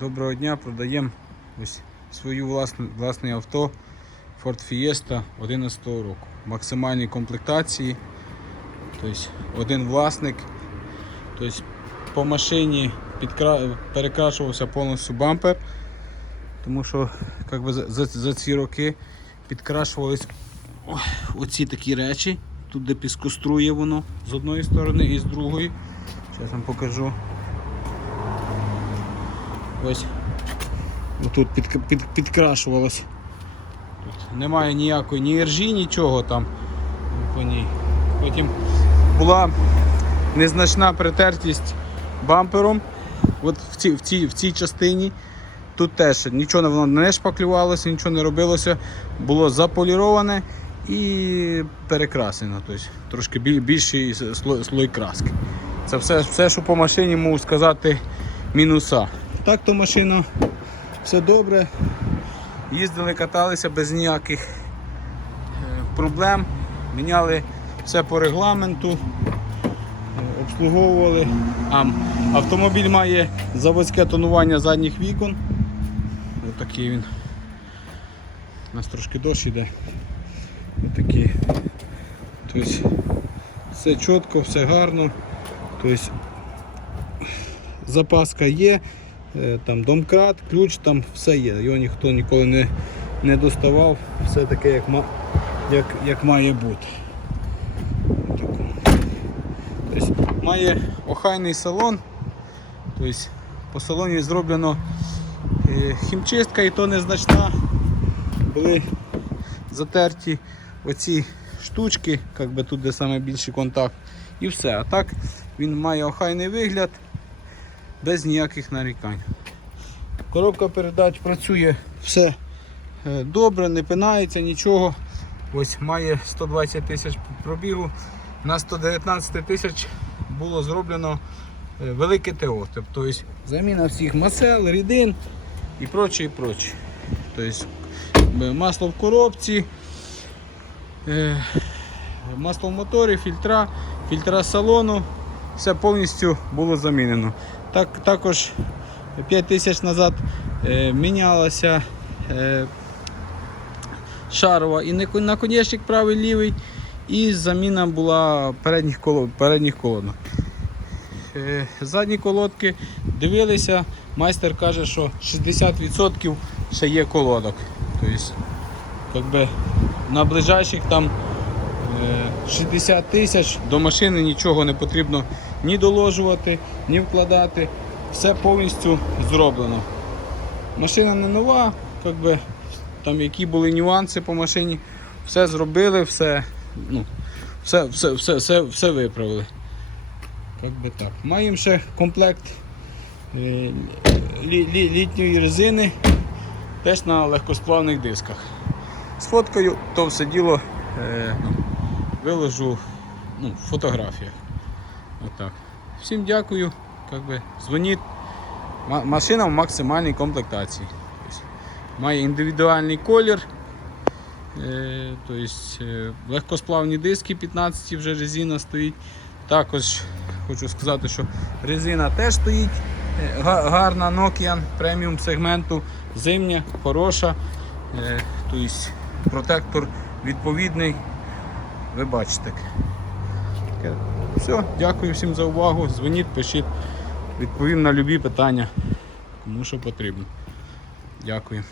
Доброго дня, продаємо ось свою власну, власне авто Ford Fiesta 11 року. Максимальні комплектації. Тобто один власник. Тобто по машині підкра... перекрашувався повністю бампер. Тому що як би, за, за ці роки підкрашувались оці такі речі. Тут де піскострує воно з одної сторони і з другої. Зараз вам покажу. Ось тут під, під, підкрашувалось. Тут немає ніякої ні іржі, нічого там по ній. Потім була незначна притертість бампером. От в цій, в цій, в цій частині. Тут теж нічого воно не шпаклювалося, нічого не робилося, було заполіроване і перекрасено. Тобто трошки біль- більший слой, слой краски. Це все, все, що по машині можу сказати, мінуса. Так то машина все добре. Їздили, каталися без ніяких е, проблем. Міняли все по регламенту, е, обслуговували. Автомобіль має заводське тонування задніх вікон. Ось такий він. У нас трошки дощ іде. Отакий. Тобто все чітко, все гарно. Тобто запаска є, там домкрат, ключ, там все є. Його ніхто ніколи не, не доставав. Все таке, як, як, як має бути. Тобто, має охайний салон. Тобто, по салоні зроблено е, хімчистка і то незначна. Були затерті оці штучки, як би тут де саме контакт. І все. А так він має охайний вигляд без ніяких нарікань. Коробка передач працює все е, добре, не пинається нічого. Ось має 120 тисяч пробігу. На 119 тисяч було зроблено е, велике ТО. Тобто заміна всіх масел, рідин і проче, і проче. Тобто е, масло в коробці, масло в моторі, фільтра, фільтра салону. Все повністю було замінено. Так, також 5 тисяч назад е, мінялася е, шарова і не- наконечник правий лівий, і заміна була передніх, коло, передніх колонок. Е, задні колодки дивилися, майстер каже, що 60% ще є колодок. Тобто, якби на ближайших там 60 тисяч до машини нічого не потрібно ні доложувати, ні вкладати. Все повністю зроблено. Машина не нова, якби, там які були нюанси по машині, все зробили, все, ну, все, все, все, все, все виправили. Як би так. Маємо ще комплект е, лі, лі, літньої резини, теж на легкосплавних дисках. Сфоткаю, то все діло е, ну, виложу ну, в фотографіях. Отак. Всім дякую. Би, дзвоніть. Машина в максимальній комплектації. Тобто, має індивідуальний колір. Е, тобто, е, легкосплавні диски 15 вже резина стоїть. Також хочу сказати, що резина теж стоїть. е, Гарна Nokian преміум сегменту, зимня, хороша. Тобто протектор відповідний. Ви бачите. Все, дякую всім за увагу. Дзвоніть, пишіть, відповім на любі питання, кому що потрібно. Дякую.